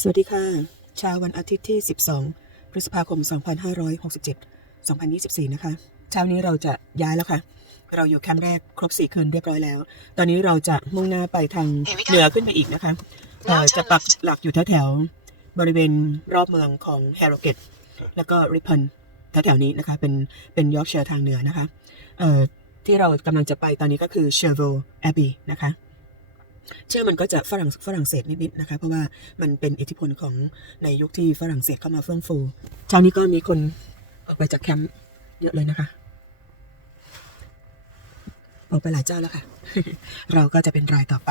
สวัสดีค่ะเช้าวันอาทิตย์ที่ 12 พฤษภาคม 2567 2024 นะคะ เช้านี้เราจะย้ายแล้วค่ะ เราอยู่แคมป์แรกครบ 4 คืนเรียบร้อยแล้ว ตอนนี้เราจะมุ่งหน้าไปทางเหนือขึ้นไปอีกนะคะเอ่อจะปักหลักอยู่แถวๆ บริเวณรอบเมืองของแฮร์โรเกตแล้วก็ริพันแถวๆนี้นะคะ เป็นเป็นยอร์กเชียร์ทางเหนือนะคะเอ่อที่เรากำลังจะไปตอนนี้ก็คือเชอร์โวแอบบีนะคะ ชื่อมันก็จะฝรั่งฝรั่งเศสนิดๆนะคะ เพราะว่ามันเป็นอิทธิพลของในยุคที่ฝรั่งเศสเข้ามาเฟื่องฟูเช้านี้ก็มีคนออกไปจากแคมป์เยอะเลยนะคะออกไปหลายเจ้าแล้วค่ะ เราก็จะเป็นรายต่อไป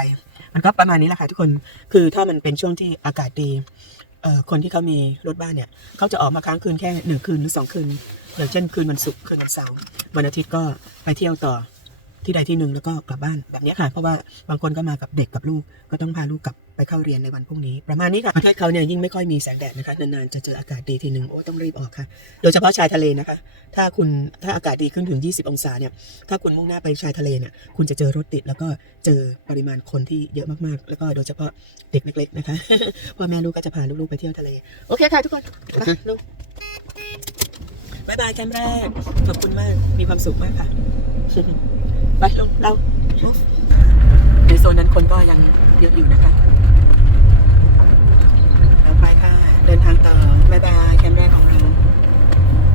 มันก็ประมาณนี้แหละค่ะทุกคน คือถ้ามันเป็นช่วงที่อากาศดีคนที่เขามีรถบ้านเนี่ย เขาจะออกมาค้างคืนแค่หนึ่งคืนหรือสองคืนอย่างเช่นคืนวันศุกร์คืนวันเสาร์วันอาทิตย์ก็ไปเที่ยวต่อ ที่ใดที่หนึ่งแล้วก็กลับบ้านแบบนี้ค่ะ เพราะว่าบางคนก็มากับเด็กกับลูก ก็ต้องพาลูกกลับไปเข้าเรียนในวันพรุ่งนี้ ประมาณนี้ค่ะประเทศเขาเนี่ยยิ่งไม่ค่อยมีแสงแดดนะคะนานๆจะเจออากาศดีทีหนึ่งโอ้ต้องรีบออกค่ะ โดยเฉพาะชายทะเลนะคะ ถ้าคุณถ้าอากาศดีขึ้นถึง 20 องศาเนี่ยถ้าคุณมุ่งหน้าไปชายทะเลเนี่ยคุณจะเจอรถติด แล้วก็เจอปริมาณคนที่เยอะมากๆ แล้วก็โดยเฉพาะเด็กเล็กๆนะคะพ่อแม่ลูกก็จะพาลูกๆไปเที่ยวทะเลโอเคค่ะทุกคนไปลูก บายบายแคมป์แรก ขอบคุณมาก มีความสุขมากค่ะ ไปลงเราในโซนนั้นคนก็ยังเยอะอยู่นะคะเราไปค่ะ เดินทางต่อบายบายแคมป์แรกของเรา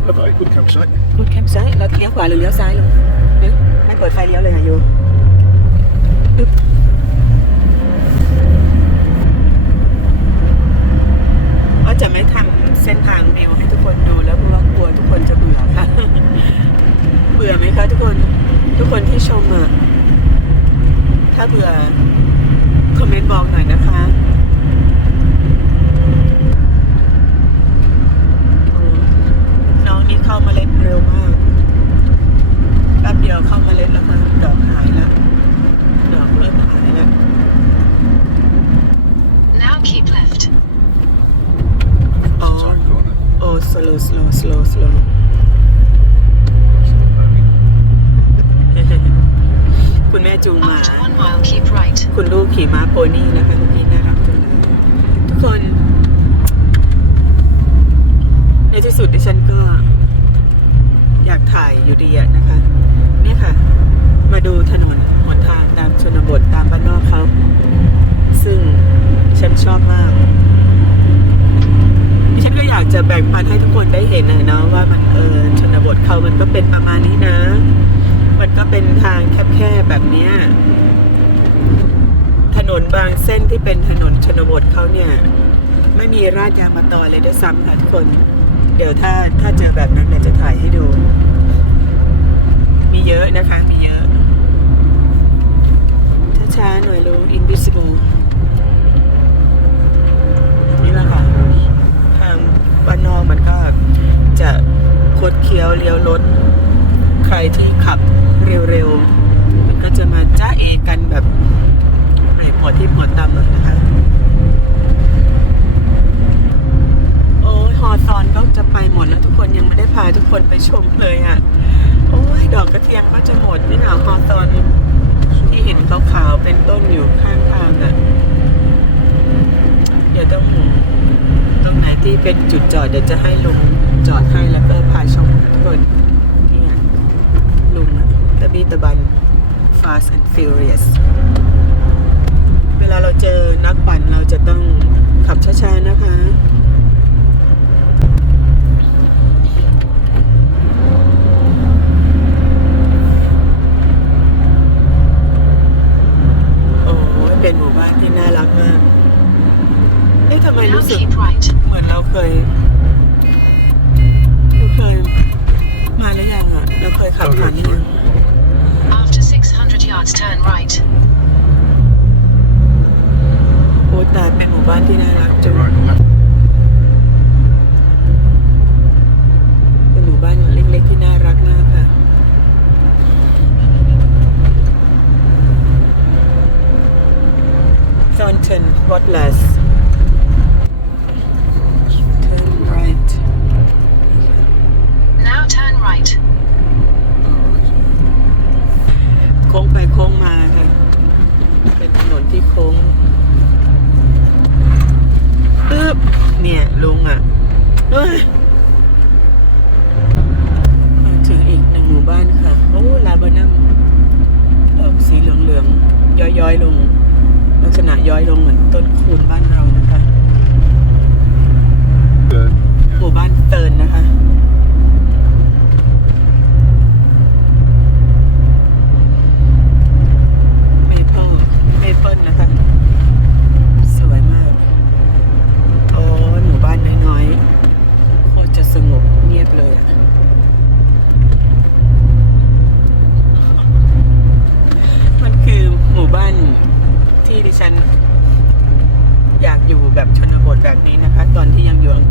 Bye bye, good campsite. รถแคมป์ซ้ายเราเลี้ยวขวาหรือเลี้ยวซ้ายลงเอ๊ะไม่เปิดไฟเลี้ยวเลยค่ะโยอึ๊บก็จะไม่ทำเส้นทางวิวให้ทุกคนดูแล้วเพราะว่า กลัวทุกคนจะเบื่อค่ะ เบื่อไหมคะทุกคน ทุกคนที่ชมอะถ้าเบื่อ คอมเมนต์บอกหน่อยนะคะโอ้น้องนี่เข้ามาเล่นเร็วมาก แป๊บเดียวเข้ามาเล่นแล้วค่ะดอกหายแล้ว ดอกเริ่มหายแล้ว Now keep left. Oh. Tight corner. โอ้ slow slow slow slow คุณ แม่จูงหมา After one mile, keep right. คุณลูกขี่ม้าโพนี่นะคะเมื่อกี้น่ารักจังเลยทุกคน ในที่สุดดิฉันก็ อยากถ่ายอยู่ดีอะนะคะ เนี่ยค่ะ มาดูถนนหนทางตามชนบทตามบ้านนอกเขาซึ่งฉันชอบมากดิฉันก็อยากจะแบ่งปันให้ทุกคนได้เห็นนะเนาะว่ามันเออชนบทเขามันก็เป็นประมาณนี้นะมันก็ เป็นทางแคบๆแบบนี้ถนนบางเส้นที่เป็นถนนชนบทเขาเนี่ย ไม่มีราดยางมาต่อเลยด้วยซ้ำค่ะทุกคน เดี๋ยวถ้าถ้าเจอแบบนั้นเนี่ยจะถ่ายให้ดู มีเยอะนะคะ มีเยอะ ช้าๆหน่อยลูก invisible นี่แหละค่ะ ทางบ้านนอกมันก็จะคดเคี้ยวเลี้ยวรถ ใครที่ขับเร็วๆ มันก็จะมาจ้าเอ กันแบบไหนหัวที่หัวต่ำเลยนะคะ โอ้ยฮอซอนก็จะไปหมดแล้วทุกคนยังไม่ได้พาทุกคนไปชมเลยอะ โอ้ยดอกกระเทียมก็จะหมดนี่หนาฮอซอนที่เห็นขาวๆเป็นต้นอยู่ข้างทางอะ เดี๋ยวต้องตรงไหนที่เป็นจุดจอดเดี๋ยวจะให้ลุงจอดให้แล้วก็พาชมค่ะทุกคนนี่ไงลุงตะบีตะบัน fast and furious เวลาเราเจอนักปั่นเราจะต้องขับช้าๆนะคะ right.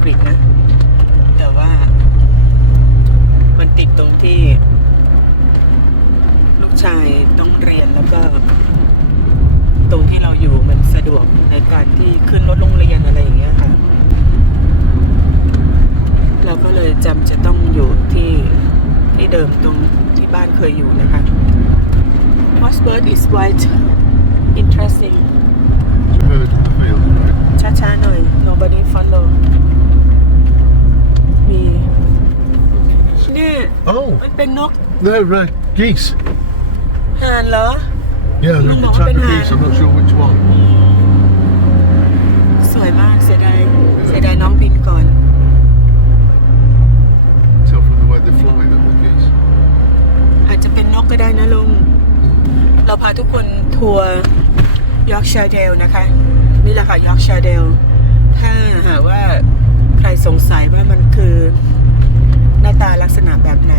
กฤษนะ แต่ว่า มันติดตรงที่ ลูกชายต้องเรียนแล้วก็ ตรงที่เราอยู่มันสะดวกในการที่ขึ้นรถโรงเรียนอะไรอย่างเงี้ยค่ะ เราก็เลยจำจะต้องอยู่ที่ที่เดิมตรงที่บ้านเคยอยู่นะคะ What's bird is quite interesting It's a bird in the field, right? ช้าๆหน่อย nobody follow มีเนี่ย Oh, มันเป็นนก no, uh, geese. ห่านเหรอ Yeah, Look, there's a I've type been of had. geese. I'm not sure which one. สวยมากเสียดายเสียดายน้องบินก่อน Tell from the way they fly that the geese. อาจจะเป็นนกก็ได้นะลุง เราพาทุกคนทัวร์ยอร์กชาเดลนะคะ นี่แหละค่ะยอร์กชาเดลถ้าหากว่าใครสงสัยว่ามัน คือหน้าตาลักษณะแบบไหน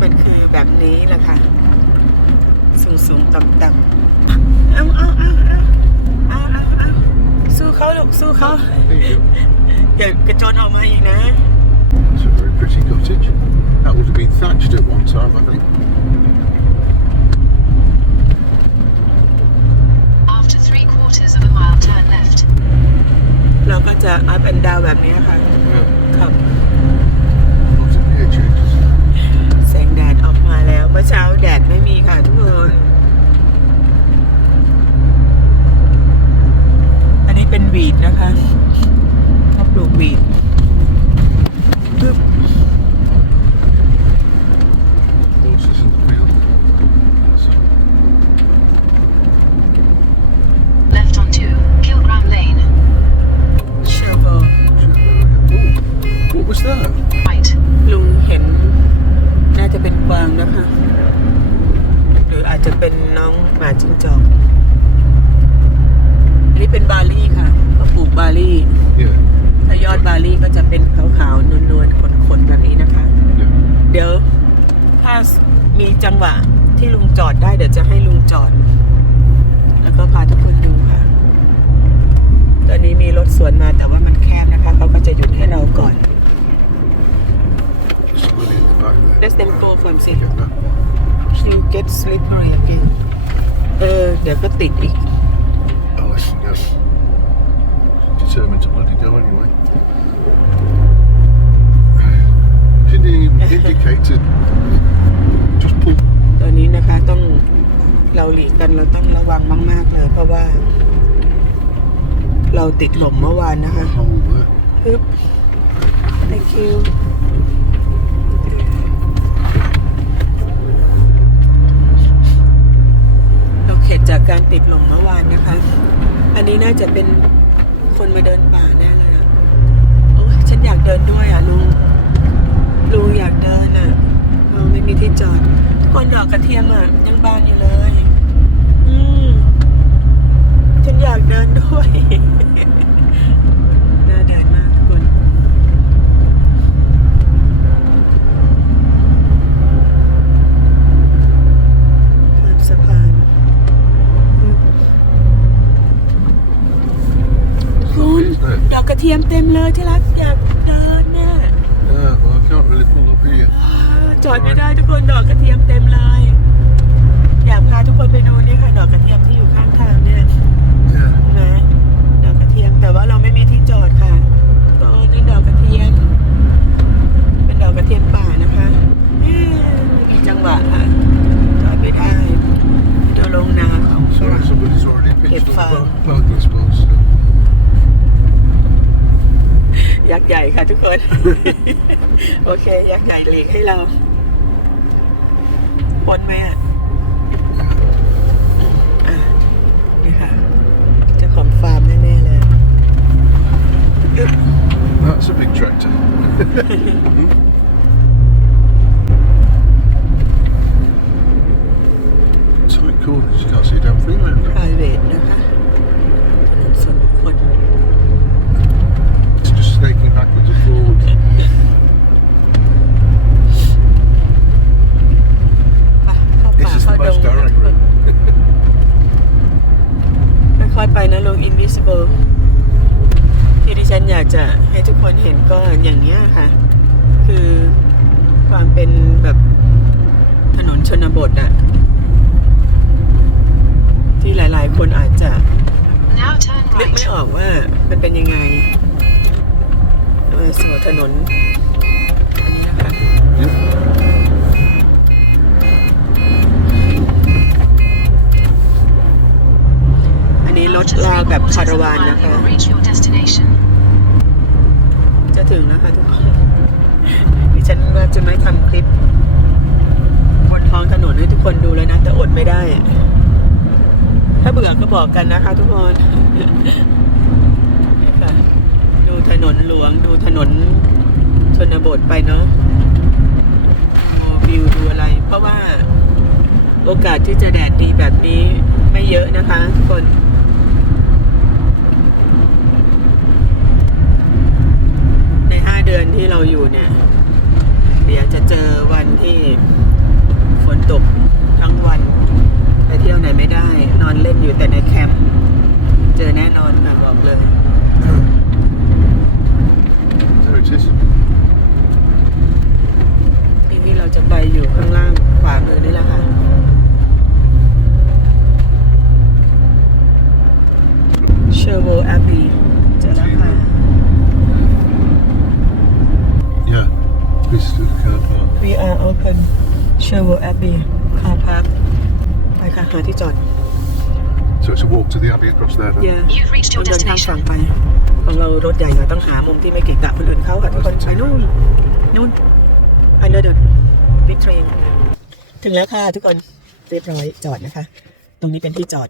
มันคือแบบนี้แหละค่ะ สูงสูงต่ำต่ำเอาเอาเอาเอาเอาเอาเอาสู้เขาลูกสู้เขา There you go. อย่ากระโจนออกมาอีกนะ It's a very pretty cottage. That would have been thatched at one time, I think. After three quarters of a mile, turn left. เราก็จะ up and down แบบนี้ค่ะ Yeah. ครับ Lots of gear changes. แสงแดดออกมาแล้ว เมื่อเช้าแดดไม่มีค่ะทุกคน อันนี้เป็นวีดนะคะเขาปลูกวีดปึ๊บ Horses in the field. So, Left onto Kilgram Lane. เชอร์เบอร์ oh, what was that? Right. ลุงเห็น น่าจะเป็นกวางนะคะ หรืออาจจะเป็นน้องหมาจิ้งจอก อันนี้เป็นบาร์ลี่ค่ะเขาปลูกบาร์ลี่ Yeah. ถ้ายอดบาร์ลี่ก็จะเป็นขาวๆนวลๆขนๆแบบนี้นะคะ Yeah. เดี๋ยวถ้ามี จังหวะที่ลุงจอดได้เดี๋ยวจะให้ลุงจอด แล้วก็พาทุกคนดูค่ะ ตอนนี้มีรถสวนมาแต่ว่ามันแคบนะคะเขาก็จะหยุดให้เราก่อน Let them go from s i Yeah, no. you get slippery again เออเดี๋ยวก็ติดอีก Oh, I can go. Determined to bloody go anyway. She didn't even indicate to just pull. ตอนนี้นะคะต้องเราหลีกกันเราต้องระวังมาก ๆ เลยเพราะว่า เราติดหล่มเมื่อวานนะคะ hole there. ปึ๊บ thank you เราเข็ดจากการติดหล่มเมื่อวานนะคะ อันนี้น่าจะเป็นคนมาเดินป่าแน่เลยอะโอ้ยฉันอยากเดินด้วยอะลุงลุงอยากเดินอะเราไม่มีที่จอดทุกคนดอกกระเทียมอะยังบานอยู่เลยอืม ฉันอยากเดินด้วย น่าเดินมากทุกคนข้ามสะพานคุณ Isn't it? ดอกกระเทียมเต็มเลยที่รักอยากเดินเนี่ย Yeah, well, I can't really pull up here. จอดไม่ได้ทุกคนดอกกระเทียมเต็มเลย อยากพาทุกคนไปดูนี่ค่ะ ดอกกระเทียมที่อยู่ข้างทางเนี่ย Yeah. นะดอกกระเทียมแต่ว่าเราไม่มีที่จอดค่ะก็นั่นดอกกระเทียม เป็นดอกกระเทียมป่านะคะเอ๊ะไม่มีจังหวะค่ะ จอดไม่ได้เดี๋ยวลงนาของ Sorry, somebody's already pitched Get up far. par- parking spots. So. ยักษ์ใหญ่ค่ะทุกคน โอเค ยักษ์ ใหญ่หลีกให้เราปนไหมอะอะนี่ค่ะเจ้าของฟาร์มแน่ๆเลยอึ๊บ That's a big tractor. Tight corners, you can't see a damn thing around them. private นะคะถนนส่วนบุคคล It's just snaking backwards and forwards. ไปเข้า This ป่า is เข้า the ดง most direct route. ค่อยๆไปนะลุง invisible ที่ดิฉันอยากจะให้ทุกคนเห็นก็อย่างเนี้ยค่ะ คือความเป็นแบบถนนชนบทอะที่หลายๆ คนอาจจะ Now turn นึกไม่ right. ออกว่ามันเป็นยังไงเออสู่ถนน อันนี้นะคะอันนี้รถลาแบบคาราวานนะคะ จะถึงแล้วค่ะทุกคนดิฉันว่าจะไม่ทำคลิปบนท้องถนนให้ทุกคนดูแล้วนะ แต่อดไม่ได้ถ้าเบื่อก็บอกกันนะคะทุกคน ถนนหลวงดูถนนชนบทไปเนาะดูวิวดูอะไร เพราะว่าโอกาสที่จะแดดดีแบบนี้ไม่เยอะนะคะทุกคนในห้าเดือนที่เราอยู่เนี่ย เดี๋ยวจะเจอวันที่ฝนตกทั้งวัน ไปเที่ยวไหนไม่ได้ นอนเล่นอยู่แต่ในแคมป์เจอแน่นอนค่ะบอกเลย There it is. ที่ที่เราจะไปอยู่ข้างล่างขวามือนี่แหละค่ะ เชอร์โวแอบีเจอแล้วค่ะ Yeah. This is the car park. We are open เชอร์โวแอบีคาร์พาร์คไปค่ะหาที่จอด So it's a walk to the Abbey across there then. Yeah You've reached ต้อ your งเดินข้ามฝั่ง destination. ไปของ เรารถใหญ่หน่อยต้องหามุมที่ไม่เกะกะคนอื่นเขาค่ะทุกคนไปนู่นนู่น under the big train ถึงแล้วค่ะทุกคนเรียบร้อยจอดนะคะ ตรงนี้เป็นที่จอด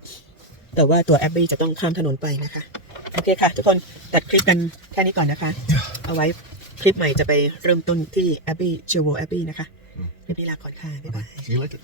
แต่ว่าตัวแอปบี้จะต้องข้ามถนนไปนะคะ โอเคค่ะ ทุกคนตัดคลิปกันแค่นี้ก่อนนะคะ เอาไว้คลิปใหม่จะไปเริ่มต้นที่แอปบี้ชิวโวแอปบี้นะคะคลิปนี้ลาก่อนค่ะ บ๊ายบาย See you later.